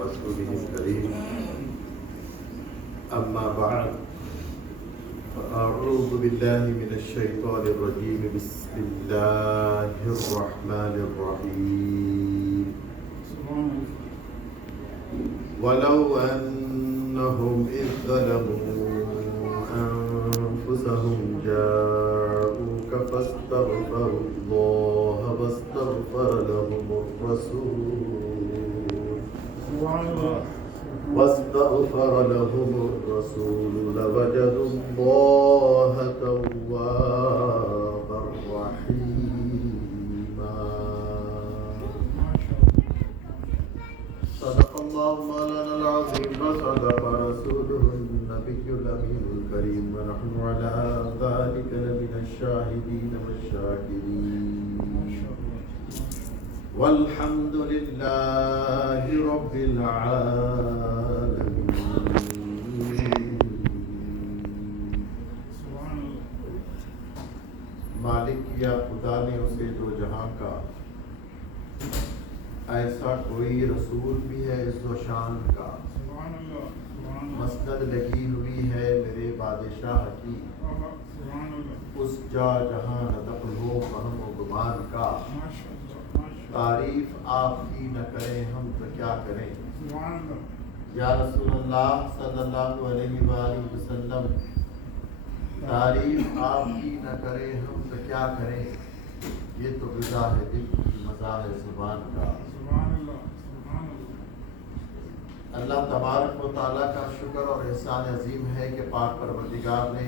رسوله الكريم أما بعد فأعوذ بالله من الشيطان الرجيم بسم الله الرحمن الرحيم ولو أنهم إذ ظلموا أنفسهم جاءوك فاستغفروا الله واستغفر لهم الرسول لوجدوا الله توابا رحيما. صدق الله مولانا العظيم وصدق رسوله النبي الأمين الكريم ونحن على ذلك لمن الشاهدين والشاكرين والحمد لله رب العالمين. مالک یا خدا نے اسے دو جہاں کا ایسا کوئی رسول بھی ہے اس و شان کا مسند لگی ہوئی ہے میرے بادشاہ کی اس جا جہاں نطق ہو فہم و گمان کا. تعریف آپ کی نہ کریں ہم تو کیا کریں یا رسول اللہ صلی اللہ علیہ وآلہ وسلم. تعریف آپ کی نہ کریں ہم تو کیا کریں یہ تو غذا ہے دل کی مزہ ہے زبان کا. اللہ تبارک و تعالیٰ کا شکر اور احسان عظیم ہے کہ پاک پروردگار نے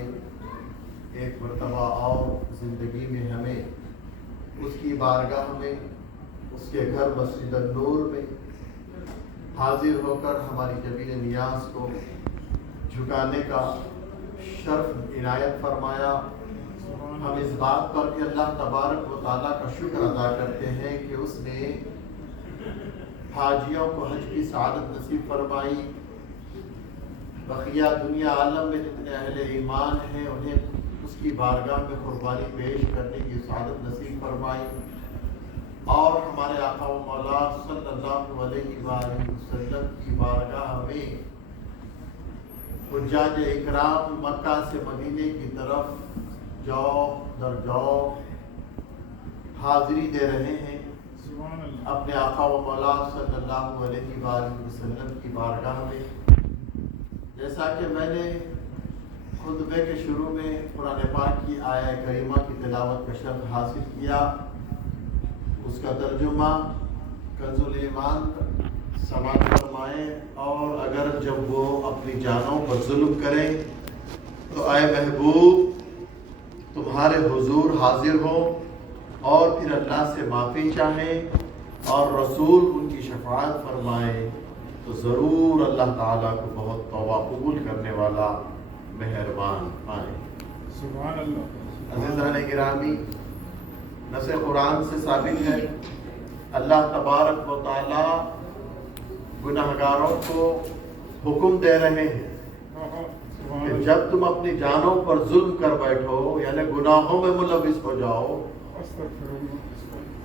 ایک مرتبہ اور زندگی میں ہمیں اس کی بارگاہ میں اس کے گھر مسجد النور میں حاضر ہو کر ہماری جبین نیاز کو جھکانے کا شرف عنایت فرمایا. ہم اس بات پر بھی اللہ تبارک و تعالیٰ کا شکر ادا کرتے ہیں کہ اس نے حاجیوں کو حج کی سعادت نصیب فرمائی. بقیہ دنیا عالم میں جتنے اہل ایمان ہیں انہیں اس کی بارگاہ میں قربانی پیش کرنے کی سعادت نصیب فرمائی. اور ہمارے آقا و مولا صلی اللہ علیہ وآلہ وسلم کی بارگاہ میں حجاج اکرام مکہ سے مدینے کی طرف جو در جو حاضری دے رہے ہیں اپنے آقا و مولا صلی اللہ علیہ وآلہ وسلم کی بارگاہ میں. جیسا کہ میں نے خطبے کے شروع میں قرآن پاک کی آیہ کریمہ کی تلاوت کا شرف حاصل کیا, اس کا ترجمہ کنز الایمان سماعت فرمائیں. اور اگر جب وہ اپنی جانوں پر ظلم کریں تو اے محبوب تمہارے حضور حاضر ہوں اور پھر اللہ سے معافی چاہیں اور رسول ان کی شفاعت فرمائیں تو ضرور اللہ تعالیٰ کو بہت توبہ قبول کرنے والا مہربان پائیں. سبحان اللہ. عزیزان گرامی, نص قرآن سے ثابت ہے اللہ تبارک و تعالیٰ گناہگاروں کو حکم دے رہے ہیں کہ جب تم اپنی جانوں پر ظلم کر بیٹھو یعنی گناہوں میں ملوث ہو جاؤ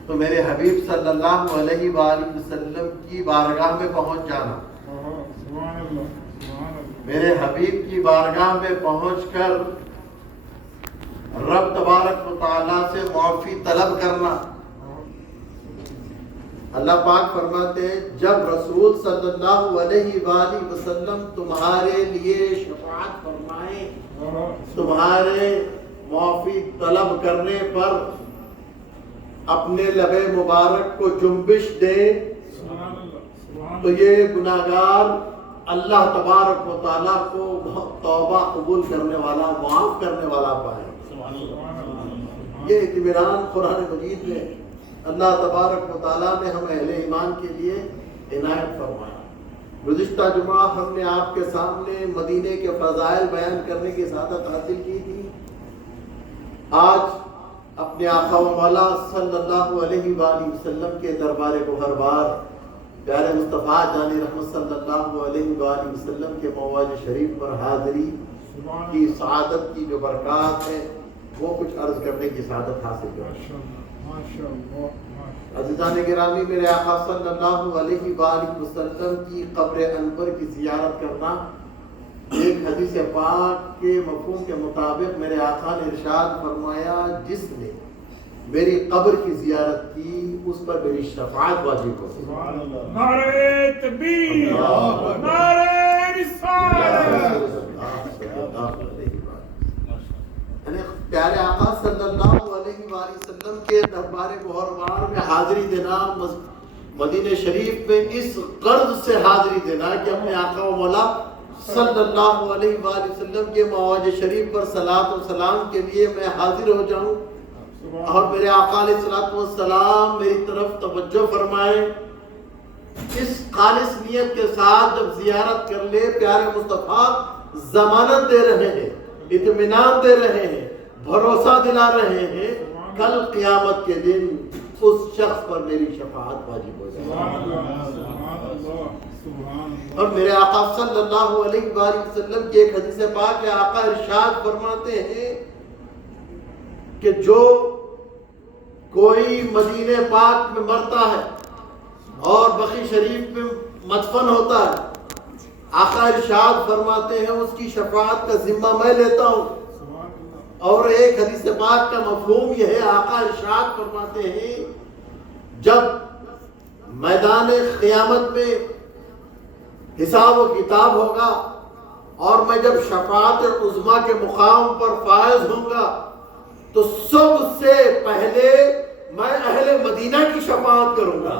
تو میرے حبیب صلی اللہ علیہ وآلہ وسلم کی بارگاہ میں پہنچ جانا. میرے حبیب کی بارگاہ میں پہنچ کر رب تبارک و تعالیٰ سے معافی طلب کرنا. اللہ پاک فرماتے ہیں جب رسول صلی اللہ علیہ وآلہ وسلم تمہارے لیے شفاعت فرمائیں, تمہارے معافی طلب کرنے پر اپنے لب مبارک کو جنبش دے تو یہ گناہگار اللہ تبارک و تعالیٰ کو بہت توبہ قبول کرنے والا, معاف کرنے والا پائے. یہ اطمینان قرآن مجید میں اللہ تبارک و تعالیٰ نے ہم اہل ایمان کے لیے عنایت فرمایا. گزشتہ جمعہ ہم نے آپ کے سامنے مدینے کے فضائل بیان کرنے کی سعادت حاصل کی تھی. آج اپنے آقا و مولا صلی اللہ علیہ وآلہ وسلم کے دربار گوہر بار پیارے مصطفیٰ جان رحمت صلی اللہ علیہ وآلہ وسلم کے مواج شریف پر حاضری کی سعادت کی جو برکات ہے وہ کچھ عرض کرنے کی سعادت حاصل کریں. عزیزان گرامی، میرے آقا صلی اللہ علیہ وآلہ وسلم کی قبر انور کی زیارت کرنا ایک حدیث پاک کے مفہوم کے مطابق میرے آقا نے ارشاد فرمایا جس نے میری قبر کی زیارت کی اس پر میری شفاعت واجب ہو. نعرہ تکبیر، نعرہ رسالت. یعنی پیارے آقا صلی اللہ علیہ وآلہ وسلم کے دربار محرمار میں حاضری دینا، مدینہ شریف میں اس قرض سے حاضری دینا کہ اپنے آقا و مولا صلی اللہ علیہ وآلہ وسلم کے مواج شریف پر صلاۃ و سلام کے لیے میں حاضر ہو جاؤں اور میرے آقا علیہ الصلوۃ والسلام میری طرف توجہ فرمائیں. اس خالص نیت کے ساتھ جب زیارت کر لے، پیارے مصطفیٰ ضمانت دے رہے ہیں، اطمینان دے رہے ہیں، بھروسہ دلا رہے ہیں کل قیامت کے دن اس شخص پر میری شفاعت واجب ہو جائے. اور میرے آقا صلی اللہ علیہ وآلہ وسلم کی ایک حدیث پاک ہے، آقا ارشاد فرماتے ہیں کہ جو کوئی مدینہ پاک میں مرتا ہے اور بقی شریف میں مدفن ہوتا ہے، آقا ارشاد فرماتے ہیں اس کی شفاعت کا ذمہ میں لیتا ہوں. اور ایک حدیث پاک کا مفہوم یہ ہے، آقا ارشاد فرماتے ہیں جب میدان قیامت میں حساب و کتاب ہوگا اور میں جب شفاعت عظمیٰ کے مقام پر فائز ہوں گا تو سب سے پہلے میں اہل مدینہ کی شفاعت کروں گا.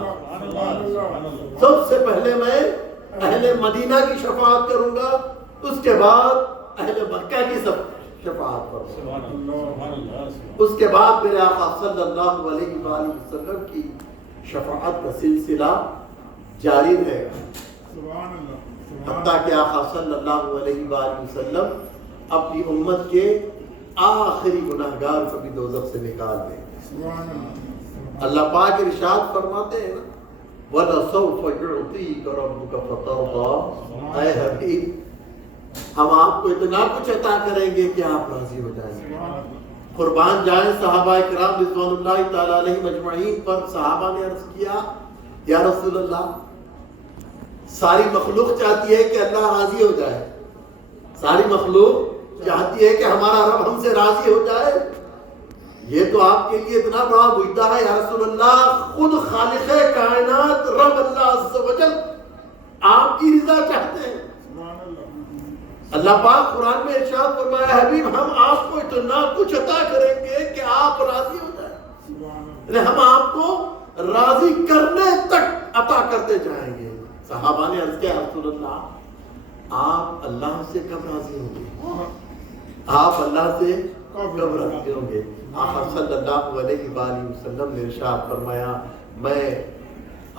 سب سے پہلے میں اہل مدینہ کی شفاعت کروں گا، اس کے بعد اہل مکہ کی شفاعت کروں گا. اس کے بعد میرے آقا صلی اللہ علیہ وآلہ وسلم کی شفاعت کا سلسلہ جاری رہے گا، حتیٰ کہ آقا صلی اللہ علیہ وآلہ وسلم اپنی امت کے آخری گناہگار کو بھی دوزخ سے نکال دیں. اللہ پاک ارشاد فرماتے ہیں نا وَلَسَوْفَ يُعْطِيكَ رَبُّكَ فَتَرْضَىٰ، اے حبیب ہم آپ کو اتنا کچھ عطا کریں گے کہ آپ راضی ہو جائیں گے. قربان جائیں صحابہ کرام رضوان اللہ تعالی علیہ مجمعین پر. صحابہ نے عرض کیا یا رسول اللہ ساری مخلوق چاہتی ہے کہ اللہ راضی ہو جائے، ساری مخلوق چاہتی ہے کہ ہمارا رب ہم سے راضی ہو جائے، یہ تو آپ کے لیے اتنا بڑا مجدہ ہے یا رسول اللہ. خود خالق کائنات رب اللہ عز و جل آپ کی رضا چاہتے ہیں. اللہ پاک قرآن میں ارشاد فرمایا حبیب ہم آپ کو اتنا کچھ عطا کریں گے کہ آپ راضی ہو جائیں، ہم آپ کو راضی کرنے تک عطا کرتے جائیں گے. صحابہ نے عرض کیا رسول اللہ آپ اللہ سے کب راضی ہوں گے، آپ اللہ سے کب راضی ہوں گے. آقا صلی اللہ علیہ وآلہ وسلم نے ارشاد فرمایا میں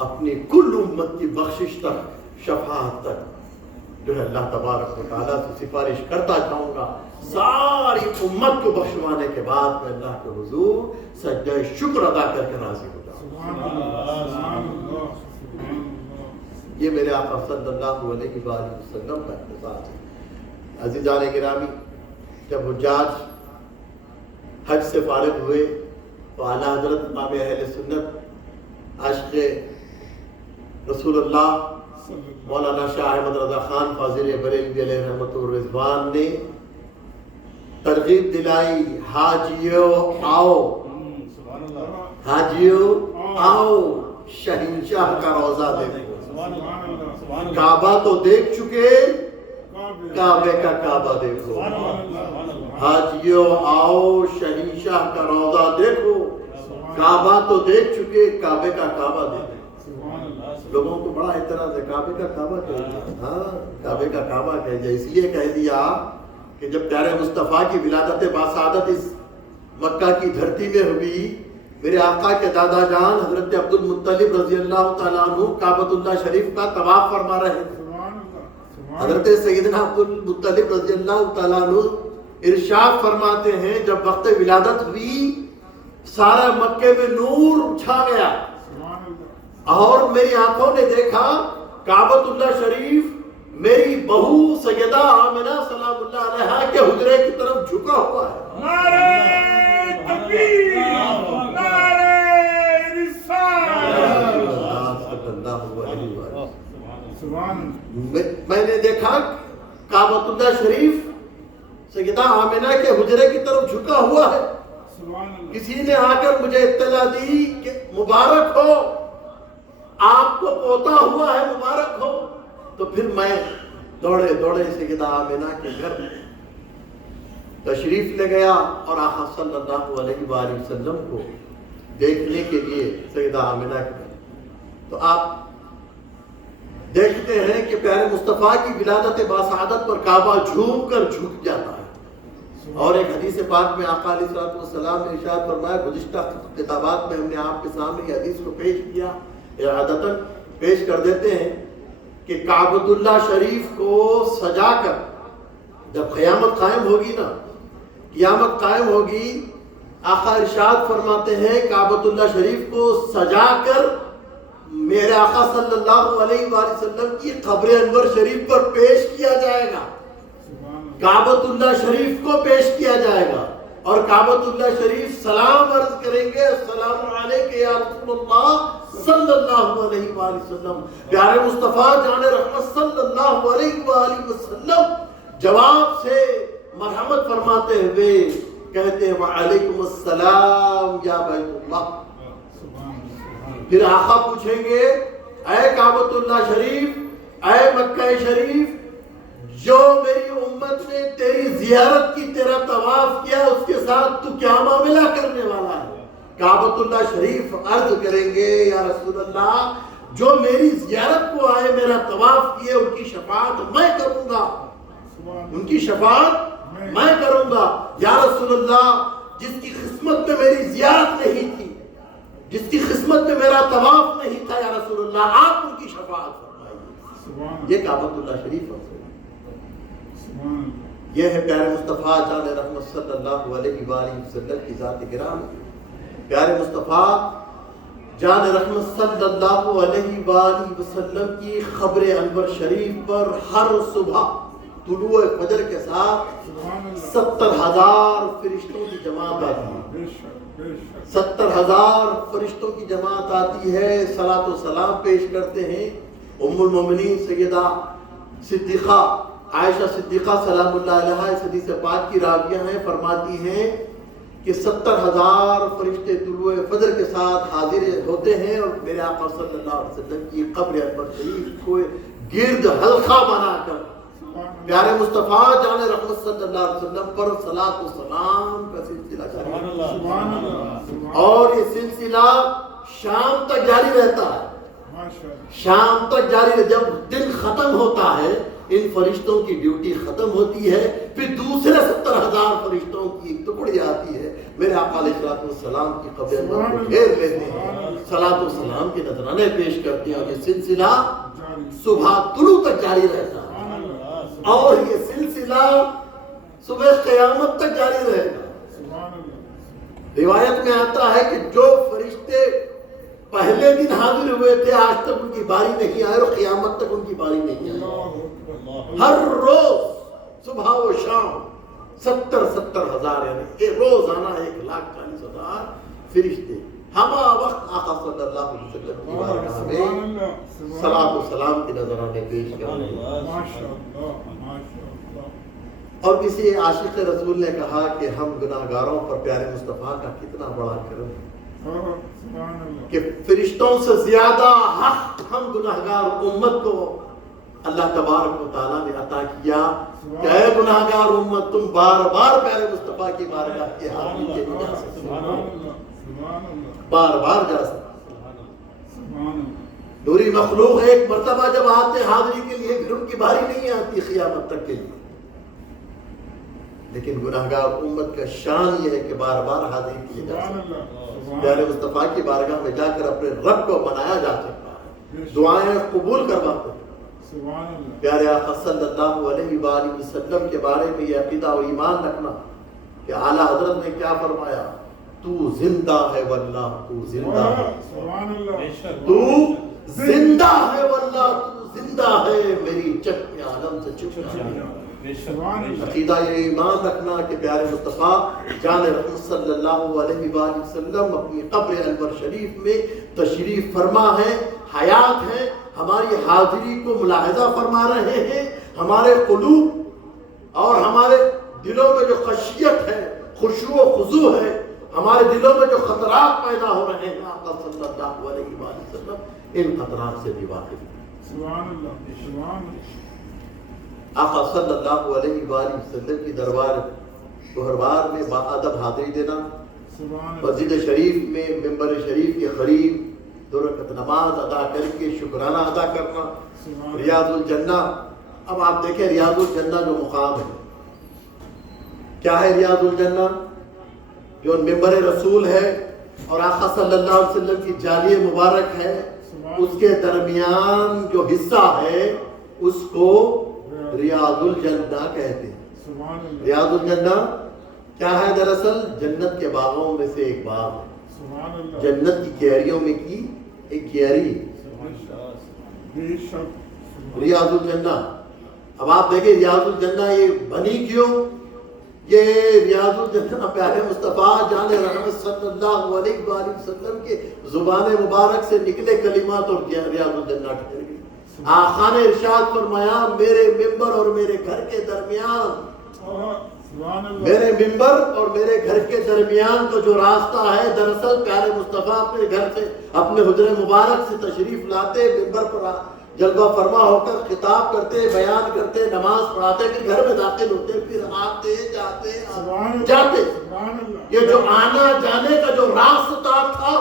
اپنی کل امت کی بخشش تک، شفاعت تک جو ہے اللہ تبارک و تعالیٰ سے سفارش کرتا جاؤں گا. ساری امت کو بخشوانے کے بعد میں اللہ کے حضور سجدہ شکر ادا کر کے راضی ہو جاؤں. یہ میرے آقا صلی اللہ علیہ وآلہ وسلم کا اختصاص ہے. عزیزان گرامی جب حجاج حج سے فارغ ہوئے تو اعلیٰ حضرت امام اہل سنت عاشق رسول اللہ مولانا شاہ احمد رضا خان فاضل بریلوی علیہ رحمۃ الرضوان نے ترغیب دلائی حاجیو آؤ، حاجیو آؤ شہنشاہ کا روضہ دیکھو. کعبہ تو دیکھ چکے، کعبے کا کعبہ دیکھو. حاجیو آؤ شہنشاہ کا روضہ دیکھو. کعبہ تو دیکھ چکے، کعبے کا کعبہ دیکھو. لوگوں کو بڑا اعتراض ہے کعبے کا کعبہ کہہ دیا. ہاں کعبے کا کعبہ کہہ دیا، اس لیے کہہ دیا کہ جب پیارے مصطفیٰ کی ولادت باسعادت اس مکہ کی دھرتی میں ہوئی، میرے آقا کے دادا جان حضرت عبد المطلب رضی اللہ تعالیٰ عنہ کعبۃ اللہ شریف کا طواف فرما رہے تھے. حضرت سیدنا عبد المطلب رضی اللہ تعالیٰ عنہ ارشاد فرماتے ہیں جب وقت ولادت ہوئی سارا مکے میں نور چھا گیا اور میری آنکھوں نے دیکھا کعبۃ اللہ شریف میری بہو سیدہ آمنہ سلام اللہ علیہا کے حجرے کی طرف جھکا ہوا ہے. نعرہ تکبیر، نعرہ رسالت. میں نے دیکھا کعبۃ اللہ شریف سیدہ آمنہ کے حجرے کی طرف جھکا ہوا ہے. کسی نے آ کر مجھے اطلاع دی کہ مبارک ہو، آپ کو پوتا ہوا ہے، مبارک ہو. تو پھر میں دوڑے دوڑے سیدہ آمنہ کے گھر میں تشریف لے گیا اور آقا صلی اللہ علیہ وآلہ وسلم کو دیکھنے کے لیے سیدہ آمنہ کے گھر. تو آپ دیکھتے ہیں کہ پیارے مصطفیٰ کی ولادت باسعادت پر کعبہ جھوم کر جھک جاتا ہے. اور ایک حدیث پاک میں آقا علیہ الصلوۃ والسلام نے ارشاد فرمایا، گزشتہ خطابات میں ہم نے آپ کے سامنے یہ حدیث کو پیش کیا، اعادتاً پیش کر دیتے ہیں کہ کعبۃ اللہ شریف کو سجا کر جب قیامت قائم ہوگی نا، قیامت قائم ہوگی، آقا ارشاد فرماتے ہیں کعبۃ اللہ شریف کو سجا کر میرے آقا صلی اللہ علیہ وآلہ وسلم کی قبر انور شریف پر پیش کیا جائے گا. کعبۃ اللہ شریف کو پیش کیا جائے گا اور کعبۃ اللہ شریف سلام عرض کریں گے، السلام علیک یا رسول اللہ صلی اللہ علیہ وآلہ وسلم. پیارے مصطفیٰ جان رحمت صلی اللہ علیہ وآلہ وسلم جواب سے مرحمت فرماتے ہوئے کہتے ہیں وعلیکم السلام یا بیت اللہ. پھر آقا پوچھیں گے اے کعبۃ اللہ شریف، اے مکہ شریف، جو میری امت نے تیری زیارت کی، تیرا طواف کیا، اس کے ساتھ تو کیا معاملہ کرنے والا ہے؟ کعبۃ اللہ شریف عرض کریں گے یا رسول اللہ، جو میری زیارت کو آئے، میرا طواف کیے، ان کی شفاعت میں کروں گا، ان کی شفاعت میں کروں گا. یا رسول اللہ، جس کی قسمت میں میری زیارت نہیں تھی، جس کی قسمت میں میرا طواف نہیں تھا، یا رسول اللہ آپ ان کی شفاعت فرمائیے. یہ کعبۃ اللہ شریف ہے. یہ ہے پیارے مصطفیٰ جان رحمت صلی اللہ علیہ وآلہ وسلم کی ذات گرام. پیارے مصطفیٰ جان رحمت صلی اللہ علیہ وآلہ وسلم کی قبر انور شریف پر ہر صبح طلوع فجر کے ساتھ 70,000 فرشتوں کی جماعت آتی ہے. 70,000 فرشتوں کی جماعت آتی ہے، صلاۃ و سلام پیش کرتے ہیں. ام المومنین سیدہ صدیقہ عائشہ صدیقہ سلام اللہ علیہا اس حدیث پاک کی راویہ ہیں، فرماتی ہیں کہ 70,000 فرشتے طلوع فجر کے ساتھ حاضر ہوتے ہیں اور میرے آقا صلی اللہ علیہ وسلم کی قبر انور شریف کو گرد حلقہ بنا کر پیارے مصطفیٰ جان رحمت صلی اللہ علیہ وسلم پر صلاۃ و سلام کا سلسلہ جاری ہے. اور یہ سلسلہ شام تک جاری رہتا ہے، شام تک جاری. جب دن ختم ہوتا ہے، ان فرشتوں کی ڈیوٹی ختم ہوتی ہے، پھر دوسرے 70,000 فرشتوں کی ایک ٹکڑی آتی ہے، میرے آقا علیہ الصلوۃ والسلام کی قبر انور کو گھیر لیتے ہیں، صلاۃ و سلام کے نذرانے پیش کرتے ہیں. اور یہ سلسلہ صبح طلوع تک جاری رہتا ہے اور یہ سلسلہ صبح قیامت تک جاری رہے گا. روایت میں آتا ہے کہ جو فرشتے پہلے دن حاضر ہوئے تھے آج تک ان کی باری نہیں آئی اور قیامت تک ان کی باری نہیں آئی. ہر روز صبح و شام 70,000 یعنی روزانہ 1,40,000 فرشتے ہما وقت آقا صلی اللہ علیہ وسلم کی بارگاہ میں صلاۃ و سلام کی نذرانے پیش کرتے ہیں. اور کسی عاشق رسول نے کہا کہ ہم گناہگاروں پر پیارے مصطفیٰ کا کتنا بڑا کرم ہے کہ فرشتوں سے زیادہ حق ہم گناہگار امت کو اللہ تبارک و تعالیٰ نے عطا کیا کہ اے گناہگار امت، تم بار بار پیارے مصطفیٰ کی بارگاہ کے حاضری کے لیے جا سکتے ہو، بار بار جا سکتے ہو. نوری مخلوق ایک مرتبہ جب آتے حاضری کے لیے پھر ان کی باری نہیں آتی قیامت تک کے لیے. لیکن گناہگار امت کا شان یہ ہے کہ بار بار حاضری کے لیے جا سکتے ہیں. پیارے مصطفیٰ کی بارگاہ میں جا کر اپنے رب کو منایا جا سکتا ہے، دعائیں قبول کرواتے ہیں. پیارے آقا صلی اللہ علیہ وآلہ وسلم کے بارے میں یہ عقیدہ و ایمان رکھنا کہ اعلیٰ حضرت نے کیا فرمایا، تو زندہ ہے واللہ، تو زندہ ہے، تو زندہ ہے واللہ، تو زندہ ہے، میری چشم عالم سے چھپ نہیں. عقیدہ یہ ایمان رکھنا کہ پیارے مصطفیٰ جان رحمت صلی اللہ علیہ وآلہ وسلم اپنی قبر انور شریف میں تشریف فرما ہے، حیات ہیں، ہماری حاضری کو ملاحظہ فرما رہے ہیں، ہمارے قلوب اور ہمارے دلوں میں جو خشیت ہے، خشوع و خضوع ہے، ہمارے دلوں میں جو خطرات پیدا ہو رہے ہیں، آقا صلی اللہ علیہ وآلہ وسلم ان خطرات سے بھی واقف ہیں۔ سبحان اللہ، سبحان اللہ۔ آقا صلی اللہ علیہ وآلہ وسلم کی دربار گہربار میں باادب حاضری دینا، مسجد شریف میں ممبر شریف کے قریب دو رکعت نماز ادا کر کے شکرانہ ادا کرنا، ریاض الجنہ۔ اب آپ دیکھیں ریاض الجنہ جو مقام ہے، کیا ہے ریاض الجنہ؟ جو ممبر رسول ہے اور آقا صلی اللہ علیہ وسلم کی جالی مبارک ہے، اس کے درمیان جو حصہ ہے اس کو ریاض الجنہ کہتے ہیں۔ ریاض الجنہ کیا ہے؟ دراصل جنت کے باغوں میں سے ایک باغ ہے، جنت کی کیاریوں میں کی ایک کیاری، ریاض الجنہ۔ اب آپ دیکھیں ریاض الجنہ یہ بنی کیوں؟ یہ ریاض الجنہ پیارے مصطفیٰ جان رحمت صلی اللہ علیہ وآلہ وسلم کے زبان مبارک سے نکلے کلمات اور ریاض الجنہ ٹھہر گئی۔ آقا نے ارشاد فرمایا میرے ممبر اور میرے گھر کے درمیان، میرے ممبر اور میرے گھر کے درمیان کا جو راستہ ہے، دراصل پیارے مصطفیٰ اپنے گھر سے اپنے حجرے مبارک سے تشریف لاتے، ممبر پر جلوہ فرما ہو کر خطاب کرتے، بیان کرتے، نماز پڑھاتے، پھر گھر میں داخل ہوتے، پھر آتے جاتے۔ یہ جو آنا جانے کا جو راستہ تھا،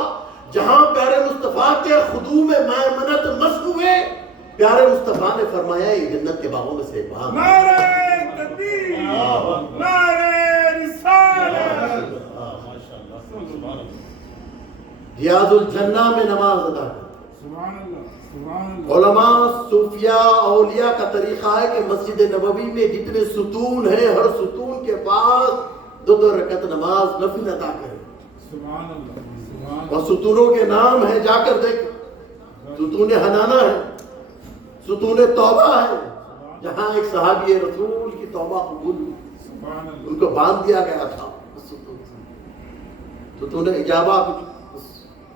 جہاں پیارے مصطفیٰ کے خدو میں میمنت مس ہوئے، پیارے مصطفیٰ نے فرمایا یہ جنت کے باغوں میں سے ایک باغ ہے۔ نعرہ تکبیر، نعرہ رسالت۔ ریاض الجنہ میں نماز ادا کر۔ سبحان اللہ، سبحان اللہ۔ علماء صوفیاء اولیاء کا طریقہ ہے کہ مسجد نبوی میں جتنے ستون ہیں، ہر ستون کے پاس دو دو رکعت نماز نفل ادا کریں۔ سبحان اللہ، سبحان اللہ۔ اور ستونوں کے نام ہیں، جا کر دیکھ، ستون حنانہ ہے، ستون توبہ ہے، جہاں ایک صحابی رسول کی توبہ قبول ہوئی، ان کو باندھ دیا گیا تھا اس ستون سے۔ ستون اجابہ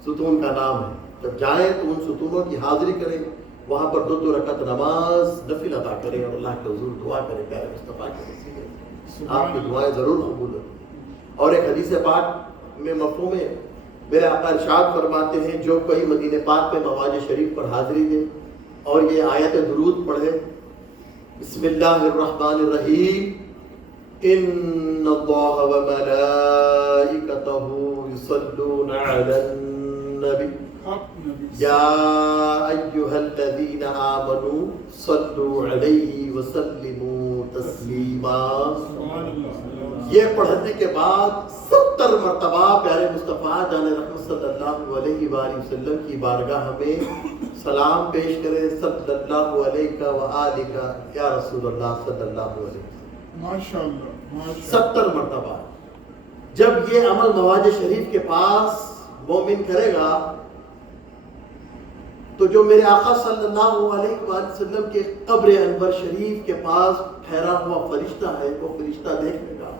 ستون کا نام ہے۔ جب جائیں تو ان ستونوں کی حاضری کریں، وہاں پر دو دو رکعت نماز نفل ادا کریں اور اللہ کے حضور دعا کریں پیارے مصطفیٰ کے وسیلے سے، آپ کی دعائیں ضرور قبول ہوتی۔ اور ایک حدیث پاک میں مفہوم ہے، میرے آقا ارشاد فرماتے ہیں جو کوئی مدینہ پاک میں مواج شریف پر حاضری دے اور یہ آیت درود پڑھے، بسم اللہ الرحمن الرحیم، ان اللہ وملائکتہ یصلون علی النبی یا ایہا الذین آمنوا صلوا علیہ وسلموا تسلیما۔ یہ پڑھنے کے بعد 70 مرتبہ پیارے مصطفیٰ جان رحمت صلی اللہ علیہ وآلہ وسلم کی بارگاہ میں سلام پیش کرے، صلی اللہ علیہ وآلہ یا رسول اللہ صلی اللہ علیہ وسلم، ماشاءاللہ۔ 70 مرتبہ۔ جب یہ عمل مواج شریف کے پاس مومن کرے گا تو جو میرے آقا صلی اللہ علیہ وآلہ وسلم کے قبر انور شریف کے پاس ٹھہرا ہوا فرشتہ ہے، وہ فرشتہ دیکھے گا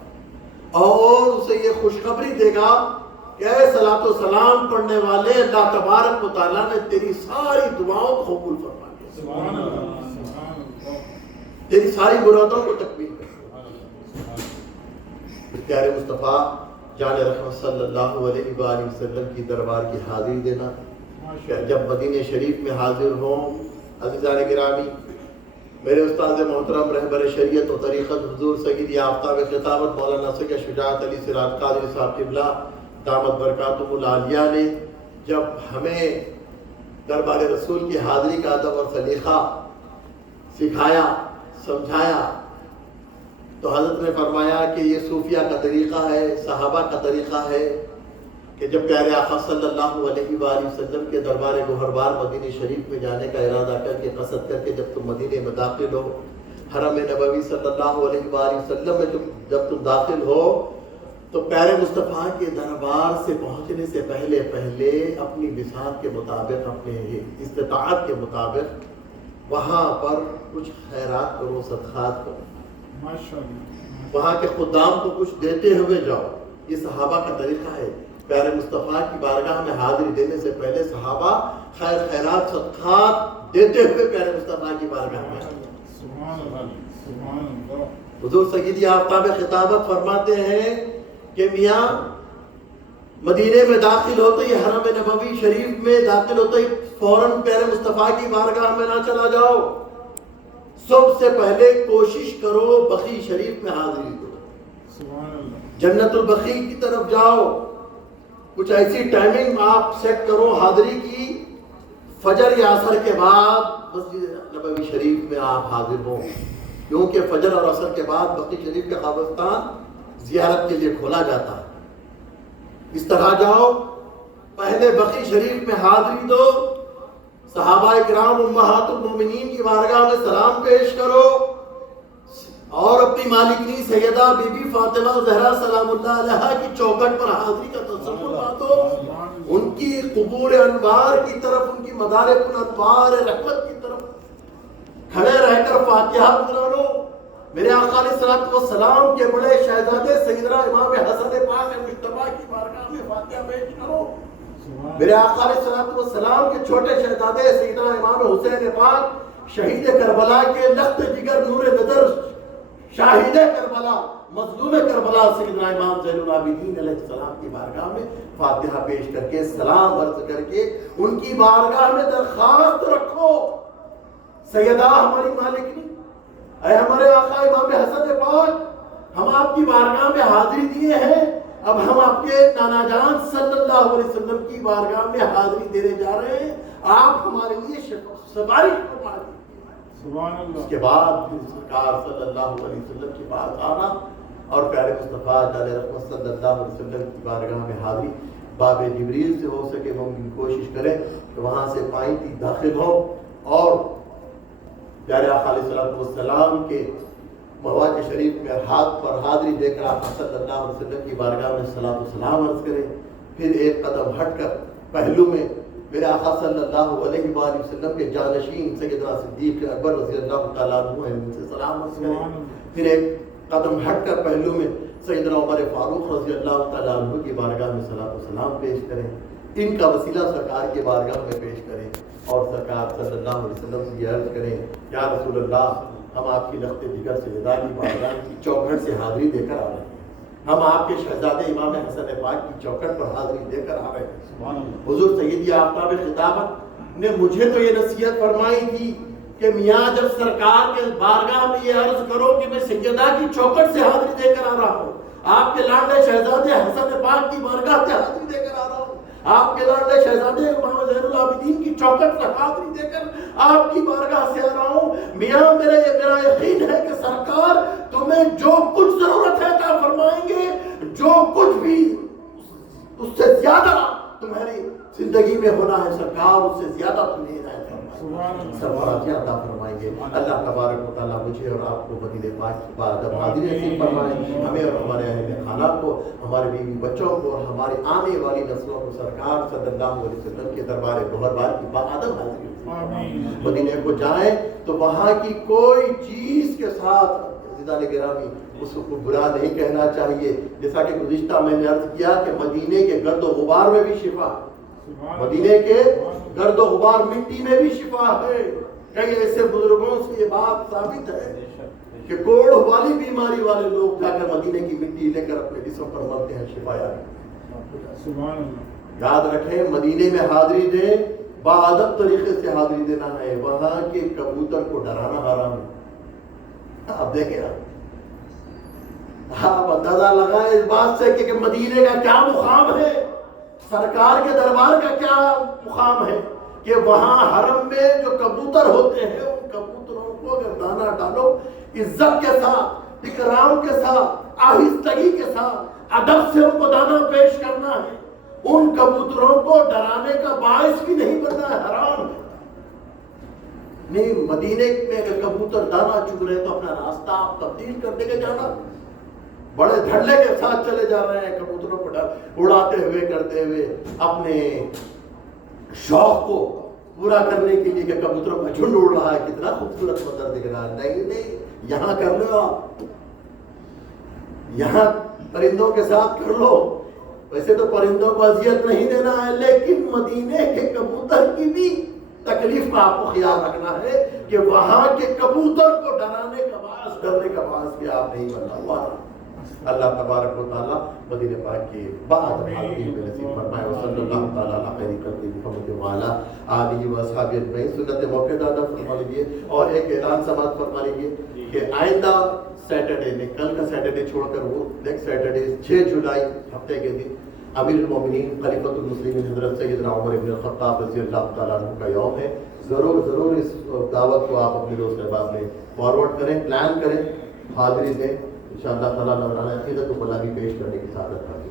اور اسے یہ خوشخبری دے گا کہ اے صلاۃ و سلام پڑھنے والے، اللہ تبارک و تعالیٰ نے تیری ساری دعاؤں کو قبول فرما لیا، سبحان اللہ، سبحان اللہ۔ تیری ساری مرادوں کو تکمیل کر۔ پیارے مصطفیٰ جان رحمت صلی اللہ علیہ وآلہ وسلم کی دربار کی حاضری دینا، جب مدینہ شریف میں حاضر ہوں، عزیزان گرامی، میرے استاد محترم رہبر شریعت و طریقت حضور سید آفتاب خطابت مولانا سید شجاعت علی سراج قادری صاحب قبلہ دامت برکاتہم العالیہ نے جب ہمیں دربار رسول کی حاضری کا ادب اور سلیقہ سکھایا، سمجھایا، تو حضرت نے فرمایا کہ یہ صوفیہ کا طریقہ ہے، صحابہ کا طریقہ ہے کہ جب پیارے آقا صلی اللہ علیہ وآلہ وسلم کے دربار گوہربار مدینہ شریف میں جانے کا ارادہ کر کے قصد کر کے جب تم مدینہ میں داخل ہو، حرم نبوی صلی اللہ علیہ وآلہ وسلم میں جب تم داخل ہو تو پیارے مصطفیٰ کے دربار سے پہنچنے سے پہلے اپنی بساط کے مطابق، اپنے استطاعت کے مطابق وہاں پر کچھ خیرات کرو، صدقات کرو۔ ماشاءاللہ وہاں کے خدام کو کچھ دیتے ہوئے جاؤ. یہ صحابہ کا طریقہ ہے. پیارے مصطفیٰ کی بارگاہ میں حاضری دینے سے پہلے صحابہ خیر خیرات صدقات دیتے ہوئے پیارے مصطفیٰ کی بارگاہ میں. سبحان اللہ سبحان اللہ. حضور سیدی آفتاب خطابت فرماتے ہیں کہ میاں مدینے میں داخل ہوتے ہی حرم نبوی شریف میں داخل ہوتے ہی فوراً پیارے مصطفیٰ کی بارگاہ میں نہ چلا جاؤ. سب سے پہلے کوشش کرو بقیع شریف میں حاضری دو. سبحان اللہ. جنت البقیع کی طرف جاؤ. کچھ ایسی ٹائمنگ آپ سیٹ کرو حاضری کی. فجر یا عصر کے بعد مسجد نبوی شریف میں آپ حاضر ہوں، کیونکہ فجر اور عصر کے بعد بقیع شریف کا قبرستان زیارت کے لیے کھولا جاتا ہے. اس طرح جاؤ، پہلے بقیع شریف میں حاضری دو، صحابہ اکرام امہات المومنین کی بارگاہ میں سلام پیش کرو، اور اپنی مالکنی سیدہ بی بی فاطمہ زہرا سلام اللہ علیہا کی چوکھٹ پر حاضری کا تصور باتو. ان کی قبور انوار کی طرف، ان کی مدارک انوار رحمت کی طرف کھڑے رہ کر فاتحہ گزارو. میرے آقا علیہ الصلوۃ والسلام کے بڑے شہزادے سیدنا امام حسن پاک مجتبی کی بارگاہ میں فاتحہ پیش کرو. میرے آقا علیہ الصلوۃ والسلام کے چھوٹے شہزادے سیدنا امام حسین پاک شہید کربلا کے لخت جگر نور نظر شاہد کربلا مظلوم کربلا سیدنا امام زین العابدین علیہ السلام کی بارگاہ میں فاتحہ پیش کر کے سلام عرض کر کے ان کی بارگاہ میں درخواست رکھو، سیدہ ہماری مالکنی، اے ہمارے آقا امام حسن پاک، ہم آپ کی بارگاہ میں حاضری دیے ہیں، اب ہم آپ کے نانا جان صلی اللہ علیہ وسلم کی بارگاہ میں حاضری دینے جا رہے ہیں، آپ ہمارے لیے سفارش فرما دیجیے. سبحان اللہ. اس کے بعد پھر سرکار صلی اللہ علیہ وسلم کے پاس آنا اور پیارے مصطفیٰ علیہ رحمت صلی اللہ علیہ وسلم کی بارگاہ میں حاضری باب جبریل سے ہو سکے ممکن کوشش کریں کہ وہاں سے پائیں تھی داخل ہو اور پیارے آقا علیہ السلام کے مواقع شریف میں ہاتھ پر حاضری دے کر آقا صلی اللہ علیہ وسلم کی بارگاہ میں صلاۃ و سلام عرض کریں. پھر ایک قدم ہٹ کر پہلو میں میرے آقا صلی اللہ علیہ وآلہ وسلم کے جانشین سیدنا صدیق اکبر رضی اللہ تعالیٰ عنہ ہیں، ان سے سلام عرض کریں. پھر ایک قدم ہٹ کر پہلو میں سیدنا عمر فاروق رضی اللہ تعالیٰ عنہ کی بارگاہ میں صلاۃ و سلام پیش کریں. ان کا وسیلہ سرکار کی بارگاہ میں پیش کریں اور سرکار صلی اللہ علیہ وسلم سے یہ عرض کریں، یا رسول اللہ، ہم آپ کی لخت جگر سیدہ کی بارگاہ کی چوکھٹ سے حاضری دے کر آ رہے ہیں، ہم آپ کے شہزادے امام حسن پاک کی چوکھٹ پر حاضری دے کر آ رہے ہیں. حضور سیدی آفتاب خطابت نے مجھے تو یہ نصیحت فرمائی تھی کہ میاں جب سرکار کے بارگاہ میں یہ عرض کرو کہ میں سیدہ کی چوکھٹ سے حاضری دے کر آ رہا ہوں، آپ کے لاڈلے شہزادے حسن پاک کی بارگاہ سے حاضری دے کر آ رہا ہوں، آپ کے لاڈلے شہزادے امام زین العابدین کی چوکھٹ سے حاضری دے کر آپ کی بارگاہ سے آ رہا ہوں، میاں میرا یقین ہے کہ سرکار تمہیں جو کچھ ضرورت ہے عطا فرمائیں گے، جو کچھ بھی اس سے زیادہ تمہاری زندگی میں ہونا ہے سرکار اس سے زیادہ تمہیں عنایت فرمائیں، عطا فرمائیں گے. اللہ تبارک و تعالیٰ مجھے اور آپ کو مدینے پاک کی بارگاہ حاضری نصیب فرمائے، ہمیں اور ہمارے اہل خانہ کو، ہمارے بیوی بچوں کو اور ہماری آنے والی نسلوں کو سرکار صلی اللہ علیہ وسلم کے دربار گوہر بار کی باادب حاضری. مدینے کو جائیں تو وہاں کی کوئی چیز کے ساتھ عزیزان گرامی اس کو برا نہیں کہنا چاہیے. جیسا کہ گزشتہ میں نے عرض کیا کہ مدینے کے گرد و غبار میں بھی شفا، مدینے کے گرد و غبار مٹی میں بھی شفا ہے. کئی ایسے بزرگوں سے یہ بات ثابت ہے کہ کوڑ والی بیماری والے لوگ جا کر مدینے کی مٹی لے کر اپنے جسم پر ملتے ہیں، شفا یاد رکھیں. مدینے میں حاضری دیں، باادب طریقے سے حاضری دینا ہے. وہاں کے کبوتر کو ڈرانا حرام ہے. اب دیکھیں آپ اندازہ لگائیں اس بات سے کہ مدینے کا کیا مقام ہے، سرکار کے دربار کا کیا مقام ہے کہ وہاں حرم میں جو کبوتر ہوتے ہیں ان کبوتروں کو اگر دانا ڈالو عزت کے ساتھ، اکرام کے ساتھ، آہستگی کے ساتھ، ادب سے ان کو دانا پیش کرنا ہے. ان کبوتروں کو ڈرانے کا باعث بھی نہیں بننا ہے، حرام ہے. نہیں، مدینے میں اگر کبوتر دانا چگ رہے تو اپنا راستہ آپ تبدیل کر دے کے جانا. بڑے دھڑلے کے ساتھ چلے جا رہے ہیں، کبوتروں کو اڑاتے ہوئے کرتے ہوئے اپنے شوق کو پورا کرنے کے لیے کہ کبوتروں کا جھنڈ اڑ رہا ہے، کتنا خوبصورت منظر دکھ رہا ہے. نہیں یہاں کر لو آپ، یہاں پرندوں کے ساتھ کر لو. ویسے تو پرندوں کو اذیت نہیں دینا ہے، لیکن مدینے کے کبوتر کی بھی تکلیف کا آپ کو خیال رکھنا ہے کہ وہاں کے کبوتر کو ڈرانے کا باعث، ڈرنے کا باعث بھی آپ نہیں بننا. ہوا اللہ تبارک و تعالیٰ مدینہ پاک کی بعد حاضرین میں نصیب فرمائے. وصلی اللہ تعالیٰ علی خیر خلقہ محمد وعلی آلہ و اصحابہ اجمعین. سنت موقع ادا فرما لیجیے اور ایک اعلان سماعت فرما لیجیے کہ آئندہ سیٹرڈے میں، کل کا سیٹرڈے چھوڑ کر وہ نیکسٹ سیٹرڈے 6 جولائی ہفتے کے دن امیر المومنین خلیفۃ المسلمین حضرت سیدنا عمر بن الخطاب رضی اللہ تعالیٰ عنہ کا یوم ہے. ضرور اس دعوت کو آپ اپنے دوست احباب میں فارورڈ کریں، پلان کریں، حاضری دیں. انشاءاللہ تعالیٰ مولانا عقیدت اللہ بھی پیش کرنے کی سعادت حاصل